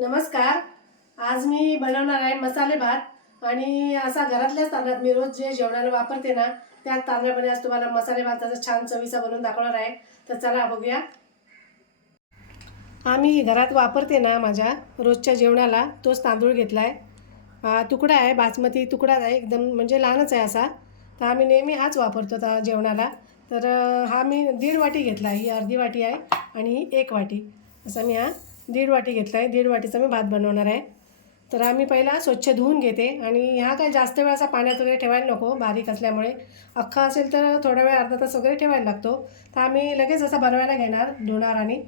नमस्कार. आज मी बनवणार आहे मसाले भात आणि असा घरातल्याच तांदळात मी रोज जे जेवणाला वापरते ना त्याच तांदळामध्ये आज तुम्हाला मसाले भाताचा छान चवीचा बनवून दाखवणार आहे. तर चला बघूया. आम्ही घरात वापरते ना माझ्या रोजच्या जेवणाला तोच तांदूळ घेतला आहे. तुकडा आहे, बासमती तुकडा आहे, एकदम म्हणजे लहानच आहे असा. तर आम्ही नेहमी हाच वापरतो जेवणाला. तर हा मी 1.5 वाटी घेतला आहे. ही अर्धी वाटी आहे आणि ही 1 वाटी. असा मी हा 1.5 वाटी घेतला आहे. 1.5 वाटीचा मी भात बनवणार आहे. तर आम्ही पहिला स्वच्छ धुवून घेते आणि हा काय जास्त वेळ असा पाण्यात वगैरे ठेवायला नको, बारीक असल्यामुळे. अख्खा असेल तर थोडा वेळ अर्धा तास वगैरे ठेवायला लागतो. तर आम्ही लगेच असा बनवायला घेणार, धुणार आणि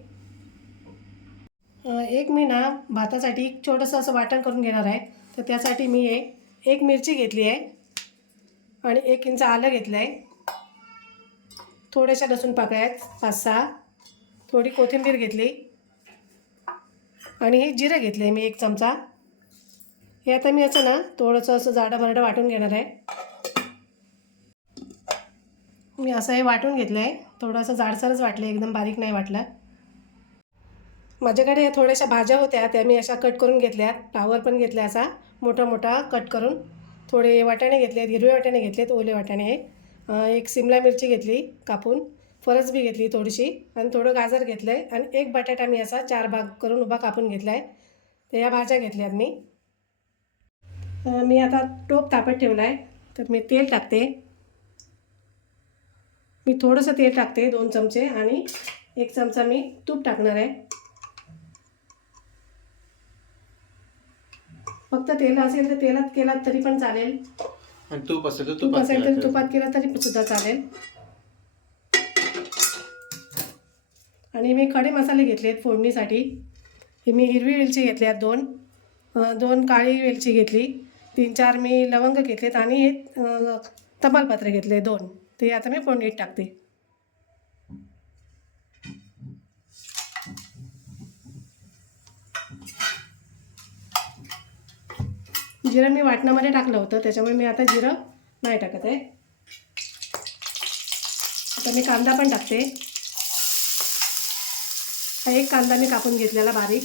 एक मी ना भातासाठी छोटंसं असं वाटण करून घेणार आहे. तर त्यासाठी मी एक मिरची घेतली आहे आणि 1 इंच आलं घेतलं आहे. थोड्याशा लसूण पाकळ्या आहेत 5-6, थोडी कोथिंबीर घेतली आणि हे जिरं घेतलं आहे मी 1 चमचा. हे आता मी असं ना थोडंसं असं जाडं वाटून घेणार आहे. मी असं हे वाटून घेतलं आहे. थोडंसं जाडसरच वाटलं, एकदम बारीक नाही वाटलं. माझ्याकडे या थोड्याशा भाज्या होत्या, त्या मी अशा कट करून घेतल्या. फ्लावर पण घेतला असा मोठा मोठा कट करून. थोडे वाटाणे घेतलेत, हिरवे वाटाणे घेतलेत, ओले वाटाणे आहे. 1 सिमला मिरची घेतली कापून, फरसबी घेतली थोडीशी आणि थोडं गाजर घेतलं आहे आणि 1 बटाटा मी असा 4 भाग करून उभा कापून घेतला आहे. तर या भाज्या घेतल्यात मी. मी आता टोप तापत ठेवला आहे. तर मी तेल टाकते. मी थोडंसं तेल टाकते, 2 चमचे, आणि 1 चमचा मी तूप टाकणार आहे. फक्त तेल असेल तर तेलात केलात तरी पण चालेल, आणि तूप असेल तर तुपात केला तरी सुद्धा चालेल. आणि मी खडे मसाले घेतलेत फोडणीसाठी. हे मी हिरवी वेलची घेतल्यात 2 काळी वेलची घेतली, 3-4 मी लवंग घेतलेत आणि हे तमालपत्र घेतले 2. ते आता मी फोडणीत टाकते. जिरं मी वाटणामध्ये टाकलं होतं, त्याच्यामुळे मी आता जिरं नाही टाकत आहे. आता मी कांदा पण टाकते. हा 1 कांदा मी कापून घेतलेला बारीक.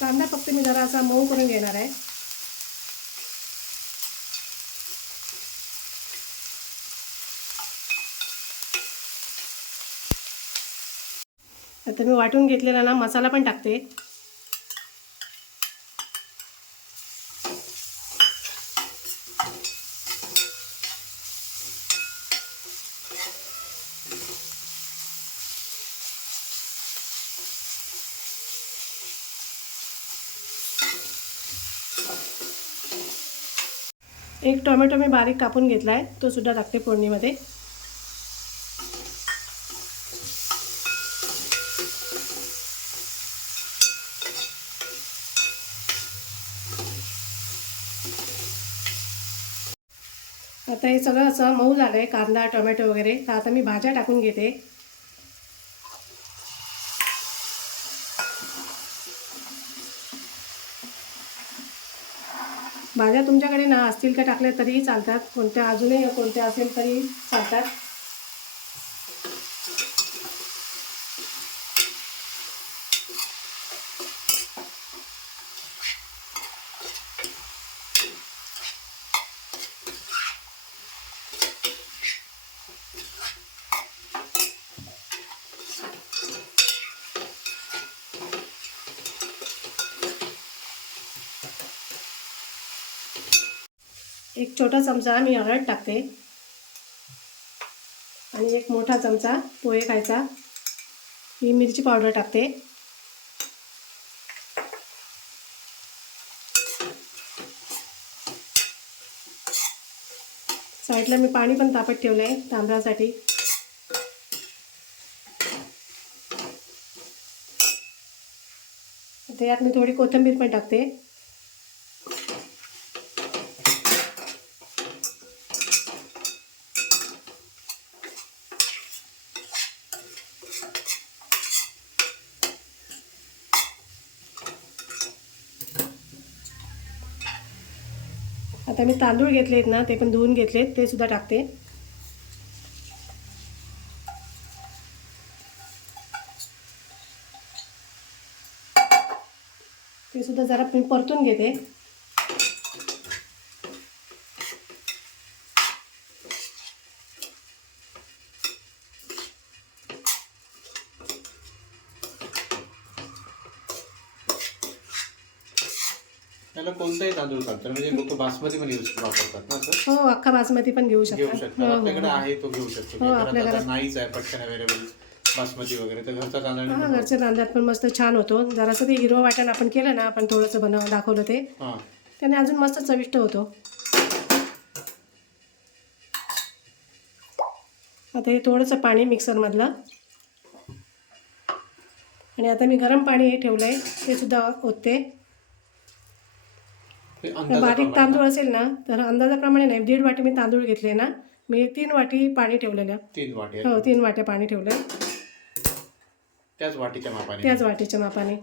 कांदा फक्त मी जरा असा मऊ करून घेणार आहे. आता मी वाटून घेतलेला ना मसाला पण टाकते. एक टोमॅटो मी बारीक कापून घेतला आहे, तो सुद्धा टाकते फोडणीमध्ये. आता हे सगळं असं मऊ झालं आहे, कांदा टोमॅटो वगैरे. तर आता मी भाज्या टाकून घेते. भाज्या तुमच्याकडे ना असतील तर टाकल्या तरीही चालतात, कोणत्या अजूनही कोणत्या असेल तरी चालतात. एक छोटा चमचा मी हळद टाकते आणि 1 मोठा चमचा पोहे खायचा ही मिरची पावडर टाकते. साईडला मी पाणी पण तापत ठेवलं आहे तांदळासाठी. त्यात मी थोडी कोथिंबीर पण टाकते. आता मी तांदूळ घेतलेत ना, ते पण धुवून घेतलेत, ते सुद्धा टाकते. ते सुद्धा जरा मी परतून घेते. त्याला कोणताही तांदूळ चालतं म्हणजे लोक बासमती पण वापरतात ना असं. हो, अख्खा बासमती पण घेऊ घेऊ शकता. शकतात. आपल्याकडे आहे तो घेऊ शकतो. हो, घरात आपल्या आता घरात नाहीच आहे पटकन अवेलेबल बासमती वगैरे, तर घरचा तांदळाने हां, पण घरच्या तांदळात पण मस्त छान होतो. जरासं ते हिरवं वाटण आपण केलं ना, आपण थोडंसं दाखवलं ते, हां. त्याने अजून मस्त चविष्ट होतो. आता हे थोडंसं पाणी मिक्सरमधलं, आणि आता मी गरम पाणी हे ठेवलं आहे ते सुद्धा ओतते. ते तर बारीक अंदाजाप्रमाणे तांदूळ ना? असेल ना, तर अंदाजाप्रमाणे नाही, 1.5 वाटी मी तांदूळ घेतले ना, मी 3 वाटी पाणी ठेवलेलं. 3 वाटी हो, आहेत. 3 वाट्या पाणी ठेवलं, त्याच वाटीच्या मापाने. त्याच वाटीच्या मापाने.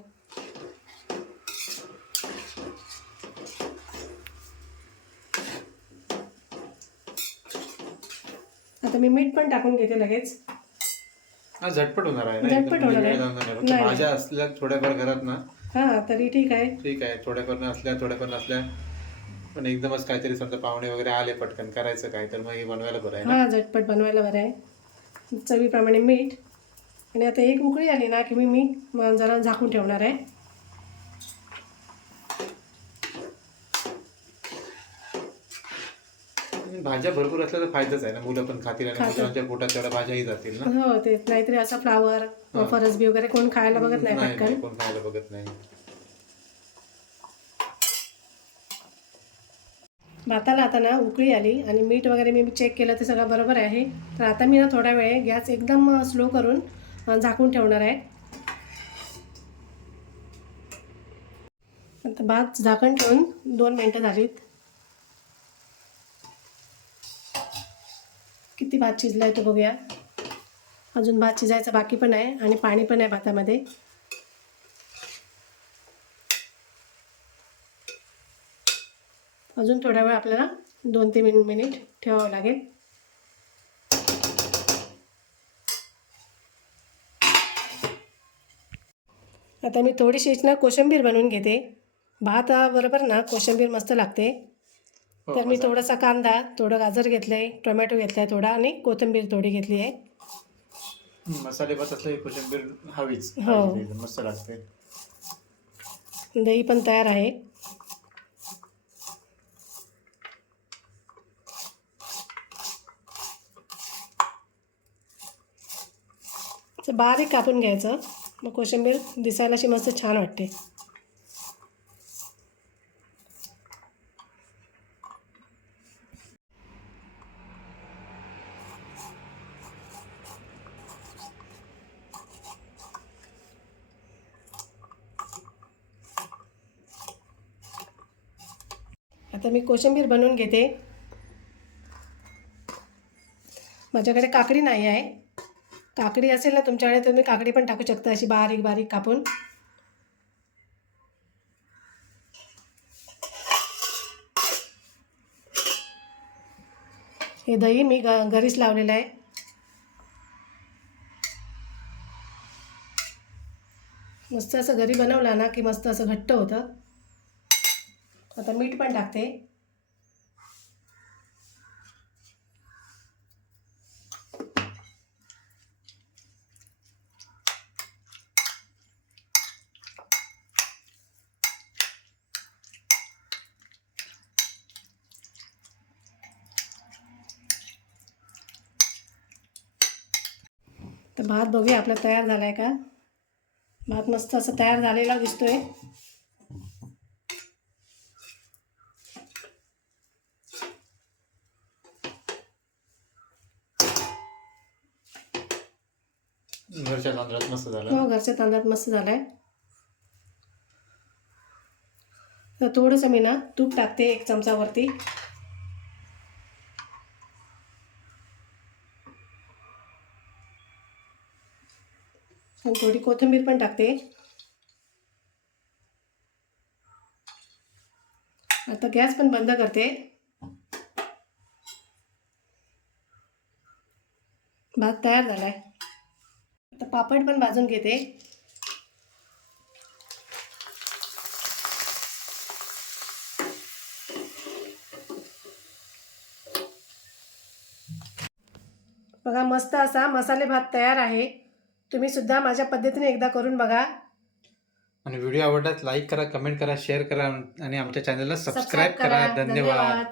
आता मी मीठ पण टाकून घेते लगेच. हा झटपट होणार आहे ना, झटपट एकदम म्हणजे होणार आहे. वेळ जाणार नाही. फक्त नाही. भाज्या असल्या थोड्याफार घरात ना, हां, तरी ठीक आहे. ठीक आहे. थोड्याफार नसल्या पण एकदमच काहीतरी समजा पाहुणे वगैरे आले पटकन करायचं काय, तर मग हे बनवायला बरं आहे ना. हां, झटपट बनवायला बरं आहे. चवीप्रमाणे मीठ, आणि आता एक उकळी आली ना की मी जरा झाकून ठेवणार आहे. भाज्या भरपूर असल्या तर फायदाच आहे ना, मुलं पण खातील आणि खातात. मुलांच्या पोटात तेवढ्या भाज्याही जातील ना. हो, ते नाहीतरी असं फ्लावर, फरसबी वगैरे कोण खायला बघत नाही नाही पटकन. कोण खायला बघत नाही. भाताला आता ना उकळी आली आणि मीठ वगैरे मी चेक केलं ते सगळं बरोबर आहे. तर आता मी ना थोडा वेळ गॅस एकदम स्लो करून झाकून ठेवणार आहे. आता भात झाकण ठेवून 2 मिनटं झालीत. किती भात शिजला आहे तो बघूया. अजून भात शिजायचा बाकी पण आहे आणि पाणी पण आहे भातामध्ये. अजून थोडा वेळ आपल्याला 2 ते 3 मिनिट ठेवावं लागेल. आता मी थोडीशी ना कोशिंबीर बनवून घेते. भाताबरोबर ना कोशिंबीर मस्त लागते. हो, तर मी थोडासा कांदा, थोडं गाजर घेतलं आहे, टोमॅटो घेतला आहे थोडा, आणि कोथिंबीर थोडी घेतली आहे. मसाले भात असले कोशिंबीर हवीच. हो. पाहिजे, मस्त लागते. दही पण तयार आहे. असं बारीक कापून घ्यायचं, मग कोशिंबीर दिसायला अशी मस्त छान वाटते. आता मी कोशिंबीर बनवून घेते. माझ्याकडे काकडी नाही आहे. काकडी असेल ना तुमच्याकडे तर तुम्ही काकडी पण टाकू शकता, अशी बारीक बारीक कापून. हे दही मी घरीच लावलेलं आहे. मस्त असं घरी बनवलं ना की मस्त असं घट्ट होतं. आता मीठ पण टाकते. तर भात बघूया आपला तयार झाला आहे का. भात मस्त असं तयार झालेला दिसतोय. घरच्या तांदळात मस्त झालं. हो, घरच्या तांदळात मस्त झाला आहे. तर थोडंसं मी ना तूप टाकते 1 चमचावरती. आणि थोडी कोथिंबीर पण टाकते. आता गॅस पण बंद करते. भात तयार झाला आहे. आता पापड पण भाजून घेते. बघा मस्त असा मसाले भात तयार आहे. तुम्ही सुद्धा माझ्या पद्धतीने एकदा करून बघा. आणि व्हिडिओ आवडल्यास लाईक करा, कमेंट करा, शेअर करा आणि आमच्या चॅनलला सबस्क्राईब करा. धन्यवाद.